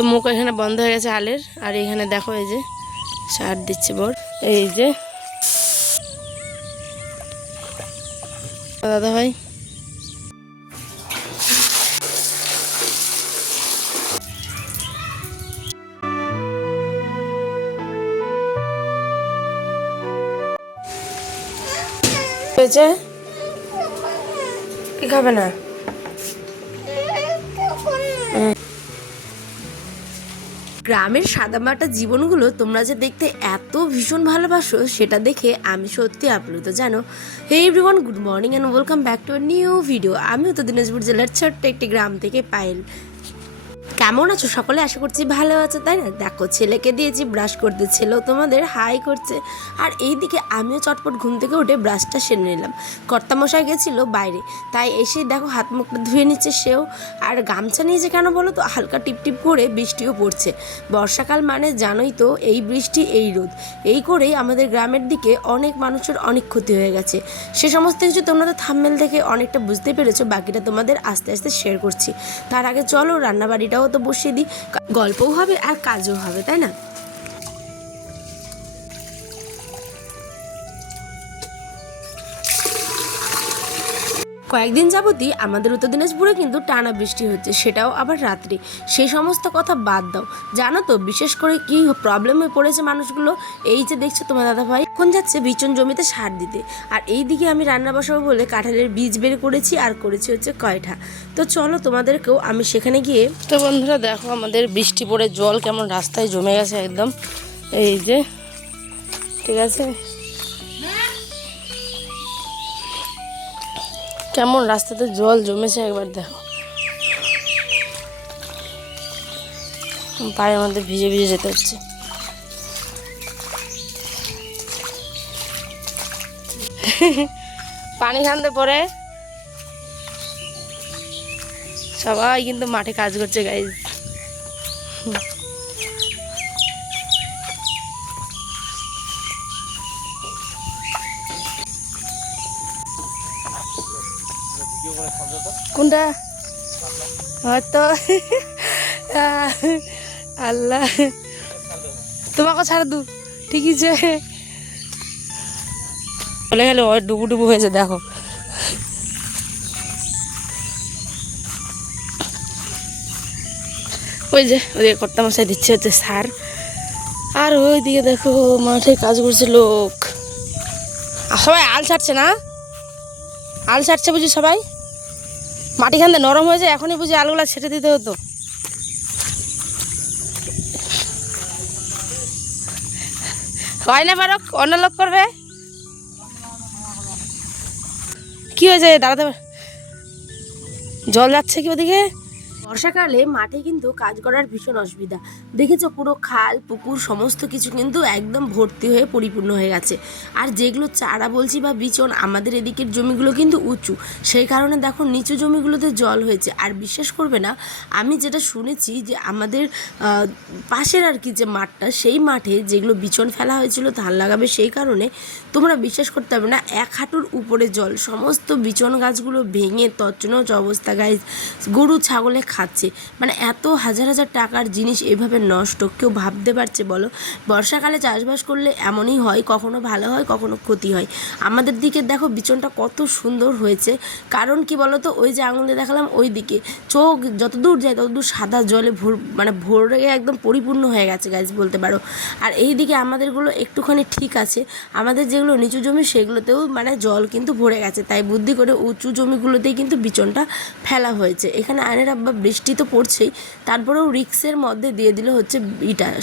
তো মুখ এখানে বন্ধ হয়ে গেছে আলের। আর এখানে দেখো এই যে সার দিচ্ছে বর, এই যে দাদা ভাই। হয়েছে কি খাবে না? গ্রামের সাদামাটা জীবনগুলো তোমরা যে দেখতে এত ভীষণ ভালোবাসো সেটা দেখে আমি সত্যি আপ্লুত জানো। Hey everyone, good morning and welcome back to a new video. আমি উত্তর দিনাজপুর জেলার ছোট্ট একটি গ্রাম থেকে পায়েল। কেমন আছো সকলে? আশা করছি ভালো আছো, তাই না? দেখো ছেলেকে দিয়েছি ব্রাশ করতে, ছেলেও তোমাদের হাই করছে। আর এইদিকে আমিও চটপট ঘুম থেকে উঠে ব্রাশটা সেরে নিলাম। কর্তামশাই গেছিলো বাইরে, তাই এসে দেখো হাত মুখটা ধুয়ে নিচ্ছে সেও। আর গামছা নিয়েছে কেন বলো তো? হালকা টিপটিপ করে বৃষ্টিও পড়ছে। বর্ষাকাল মানে জানোই তো, এই বৃষ্টি এই রোদ, এই করেই আমাদের গ্রামের দিকে অনেক মানুষের অনেক ক্ষতি হয়ে গেছে। সে সমস্ত কিছু তোমরা তো থাম্বনেল থেকে অনেকটা বুঝতে পেরেছো, বাকিটা তোমাদের আস্তে আস্তে শেয়ার করছি। তার আগে চলো রান্নাবাড়িটাও তো বসিয়ে দিই, গল্পও হবে আর কাজও হবে, তাই না? কয়েকদিন যাবতই আমাদের উত্তর দিনাজপুরে কিন্তু টানা বৃষ্টি হচ্ছে, সেটাও আবার রাত্রি। সেই সমস্ত কথা বাদ দাও, জানো তো বিশেষ করে কি প্রবলেমে পড়েছে মানুষগুলো? এই যে দেখছো তোমার দাদা ভাই এখন যাচ্ছে বিচন জমিতে সার দিতে, আর এই দিকে আমি রান্না বসাবো বলে কাঁঠালের বীজ বের করেছি আর করেছি হচ্ছে কয়ঠা। তো চলো তোমাদেরকেও আমি সেখানে গিয়ে। তো বন্ধুরা দেখো আমাদের বৃষ্টি পড়ে জল কেমন রাস্তায় জমে গেছে একদম, এই যে ঠিক আছে কেমন রাস্তাতে জল জমেছে একবার দেখো। পায়ের মধ্যে ভিজে ভিজে যেতে হচ্ছে। পানি খানতে পরে সবাই কিন্তু মাঠে কাজ করছে গাইজ। কোনটা হয়তো আল্লাহ তোমাকে ছাড়া দু ঠিকই যে চলে গেলে ওই ডুবু ডুবু হয়েছে দেখো। ওই যে ওদিকে কর্তা মশাই দিচ্ছে হচ্ছে সার, আর ওই দিকে দেখো মাঠে কাজ করছে লোক। সবাই আল ছাড়ছে না? আল ছাড়ছে বুঝি সবাই? মাটি খান্দে নরম হয়েছে, এখনই বুঝি আলুগুলা ছেটে দিতে হতো। হয় না পারো, অন্য লোক করবে। কি হয়েছে দাঁড়াতে? জল যাচ্ছে কি ওদিকে? বর্ষাকালে মাঠে কিন্তু কাজ করার ভীষণ অসুবিধা। দেখেছো পুরো খাল পুকুর সমস্ত কিছু কিন্তু একদম ভর্তি হয়ে পরিপূর্ণ হয়ে গেছে। আর যেগুলো চারা বলছি বা বিচন, আমাদের এদিকের জমিগুলো কিন্তু উঁচু, সেই কারণে দেখো নিচু জমিগুলোতে জল হয়েছে। আর বিশ্বাস করবে না, আমি যেটা শুনেছি যে আমাদের পাশের আর কি যে মাঠটা, সেই মাঠে যেগুলো বিচন ফেলা হয়েছিল ধান লাগাবে, সেই কারণে তোমরা বিশ্বাস করতে পারবে না, 1 হাঁটুর উপরে জল, সমস্ত বিচন গাছগুলো ভেঙে তছনছ অবস্থা গাইজ। গরু ছাগলে খাচ্ছে, মানে এত হাজার হাজার টাকার জিনিস এভাবে নষ্ট, কেউ ভাবতে পারছে বলো? বর্ষাকালে চাষবাস করলে এমনই হয়, কখনো ভালো হয় কখনো ক্ষতি হয়। আমাদের দিকে দেখো বিচনটা কত সুন্দর হয়েছে, কারণ কি বলো তো, ওই যে আঙুলে দেখালাম ওই দিকে, চোখ যতদূর যায় ততদূর সাদা জলে ভরে একদম পরিপূর্ণ হয়ে গেছে গাছ বলতে পারো। আর এই দিকে আমাদেরগুলো একটুখানি ঠিক আছে, আমাদের যেগুলো নিচু জমি সেগুলোতেও মানে জল কিন্তু ভরে গেছে, তাই বুদ্ধি করে উঁচু জমিগুলোতেই কিন্তু বিচনটা ফেলা হয়েছে। এখানে আয়নের আব্বা বৃষ্টি তো পড়ছেই, তারপরেও রিক্সের মধ্যে দিয়ে দিল হচ্ছে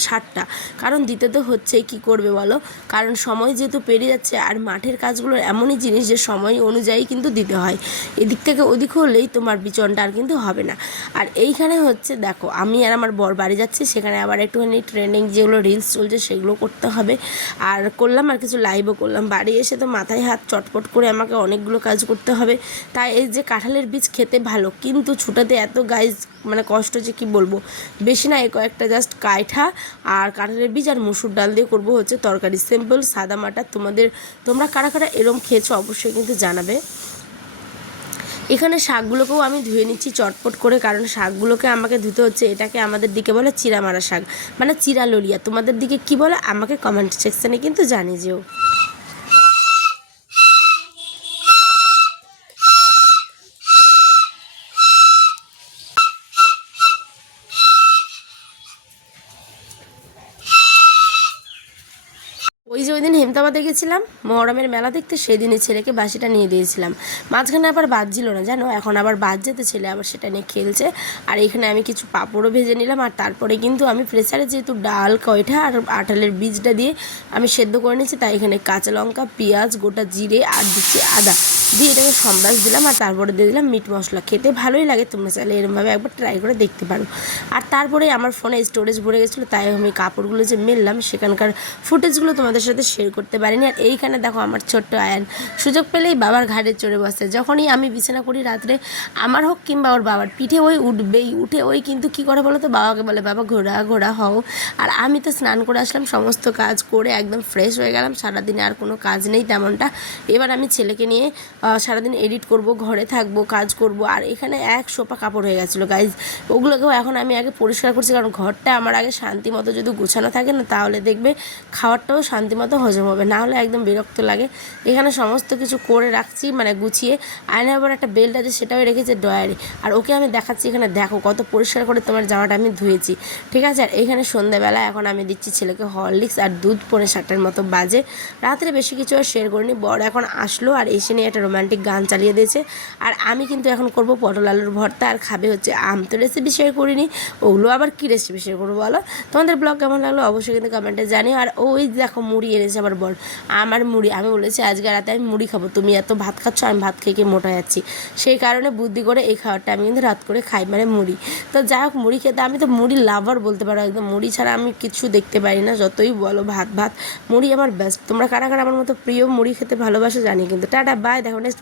সারটা, কারণ দিতে তো হচ্ছেই, কী করবে বলো? কারণ সময় যেহেতু পেরিয়ে যাচ্ছে, আর মাঠের কাজগুলো এমনই জিনিস যে সময় অনুযায়ী কিন্তু দিতে হয়, এদিক থেকে ওদিক হলেই তোমার বিচনটা আর কিন্তু হবে না। আর এইখানে হচ্ছে দেখো আমি আর আমার বর বাড়ি যাচ্ছি, সেখানে আবার একটুখানি ট্রেন্ডিং যেগুলো রিলস চলছে সেগুলো করতে হবে, আর করলাম, আর কিছু লাইভও করলাম। বাড়ি এসে তো মাথায় হাত চটপট করে আমাকে অনেকগুলো কাজ করতে হবে। তাই এই যে কাঁঠালের বীজ খেতে ভালো, কিন্তু ছুটাতে এত গাইজ মানে কষ্ট যে কি বলবো। বেশি না, এই কয়েকটা জাস্ট কায়ঠা আর কাঁঠালের বীজ আর মুসুর ডাল দিয়ে করবো হচ্ছে তরকারি, সিম্পল সাদা মাটা। তোমরা কারা কারা এরম খেয়েছো অবশ্যই কিন্তু জানাবে। এখানে শাকগুলোকেও আমি ধুয়ে নিচ্ছি চটপট করে, কারণ শাকগুলোকে আমাকে ধুতে হচ্ছে। এটাকে আমাদের দিকে বলে চিরা মারা শাক, মানে চিরা ললিয়া। তোমাদের দিকে কি বলে আমাকে কমেন্ট সেকশানে কিন্তু জানিয়ে যেও। ওই যে ওই দিন হেমতাবাদে গেছিলাম মহরমের মেলা দেখতে, সেদিনই ছেলেকে বাসিটা নিয়ে দিয়েছিলাম। মাঝখানে আবার বাজছিল না জানো, এখন আবার বাজ যেতে ছেলে আবার সেটা নিয়ে খেলছে। আর এখানে আমি কিছু পাঁপড়ও ভেজে নিলাম। আর তারপরে কিন্তু আমি প্রেসারে যেহেতু ডাল কয়টা আর আটালের বীজটা দিয়ে আমি সেদ্ধ করে নিয়েছি, তাই এখানে কাঁচা লঙ্কা, পেঁয়াজ, গোটা জিরে আর দিচ্ছি আদা দিয়ে এটাকে সম্বাস দিলাম। আর তারপরে দিয়ে দিলাম মিট মশলা। খেতে ভালোই লাগে, তোমরা চাইলে এরমভাবে একবার ট্রাই করে দেখতে পারো। আর তারপরে আমার ফোনে স্টোরেজ ভরে গেছিলো, তাই আমি কাপড়গুলো যে মেললাম সেখানকার ফুটেজগুলো তোমাদের সাথে শেয়ার করতে পারিনি। আর এইখানে দেখো আমার ছোট্ট আয়ান সুযোগ পেলেই বাবার ঘাড়ে চড়ে বসে। যখনই আমি বিছানা করি রাত্রে, আমার হোক কিংবা ওর বাবার, পিঠে ওই উঠবেই। উঠে ওই কিন্তু কী করে বলো তো, বাবাকে বলে বাবা ঘোরা ঘোরা হও। আর আমি তো স্নান করে আসলাম, সমস্ত কাজ করে একদম ফ্রেশ হয়ে গেলাম। সারাদিনে আর কোনো কাজ নেই তেমনটা। এবার আমি ছেলেকে নিয়ে সারাদিন এডিট করব, ঘরে থাকবো, কাজ করব। আর এখানে এক সোপা কাপড় হয়ে গেছিলো গাইজ, ওগুলোকেও এখন আমি আগে পরিষ্কার করছি, কারণ ঘরটা আমার আগে শান্তি মতো যদি গোছানো থাকে না, তাহলে দেখবে খাবারটাও শান্তি মতো হজম হবে, না হলে একদম বিরক্ত লাগে। এখানে সমস্ত কিছু করে রাখছি, মানে গুছিয়ে। আয়নার আবার একটা বেল্ট আছে, সেটাও রেখেছে ড্রয়ারে। আর ওকে আমি দেখাচ্ছি, এখানে দেখো কত পরিষ্কার করে তোমার জামাটা আমি ধুয়েছি, ঠিক আছে। আর এইখানে সন্ধ্যাবেলা এখন আমি দিচ্ছি ছেলেকে হরলিক্স আর দুধ, 6:45 মতো বাজে। রাত্রে বেশি কিছু আর শেয়ার করিনি। বড় এখন আসলো আর এসে নিয়ে একটা রোমান্টিক গান চালিয়ে দিয়েছে। আর আমি কিন্তু এখন করব পটল আলুর ভর্তা, আর খাবে হচ্ছে আম। তো রেসিপি শেয়ার করিনি, ওগুলো আবার কী রেসিপি শেয়ার করবো বলো। তোমাদের ব্লগ কেমন লাগলো অবশ্যই কিন্তু কমেন্টে জানিও। আর ওই দেখো মুড়ি এনেছে আমার বল, আমার মুড়ি। আমি বলেছি আজকে রাতে আমি মুড়ি খাবো, তুমি এত ভাত খাচ্ছ, আমি ভাত খেয়ে খেয়ে মোটা যাচ্ছি। সেই কারণে বুদ্ধি করে এই খাবারটা আমি কিন্তু রাত করে খাই, মানে মুড়ি। তো যাই হোক, মুড়ি খেতে আমি তো মুড়ি লাভার বলতে পারো একদম। মুড়ি ছাড়া আমি কিছু দেখতে পারি না, যতই বলো ভাত ভাত। মুড়ি আমার বেস্ট। তোমরা কারা কারা আমার মতো প্রিয় মুড়ি খেতে ভালোবাসো জানি কিন্তু। টাটা, বাই, দেখো নেক্সট।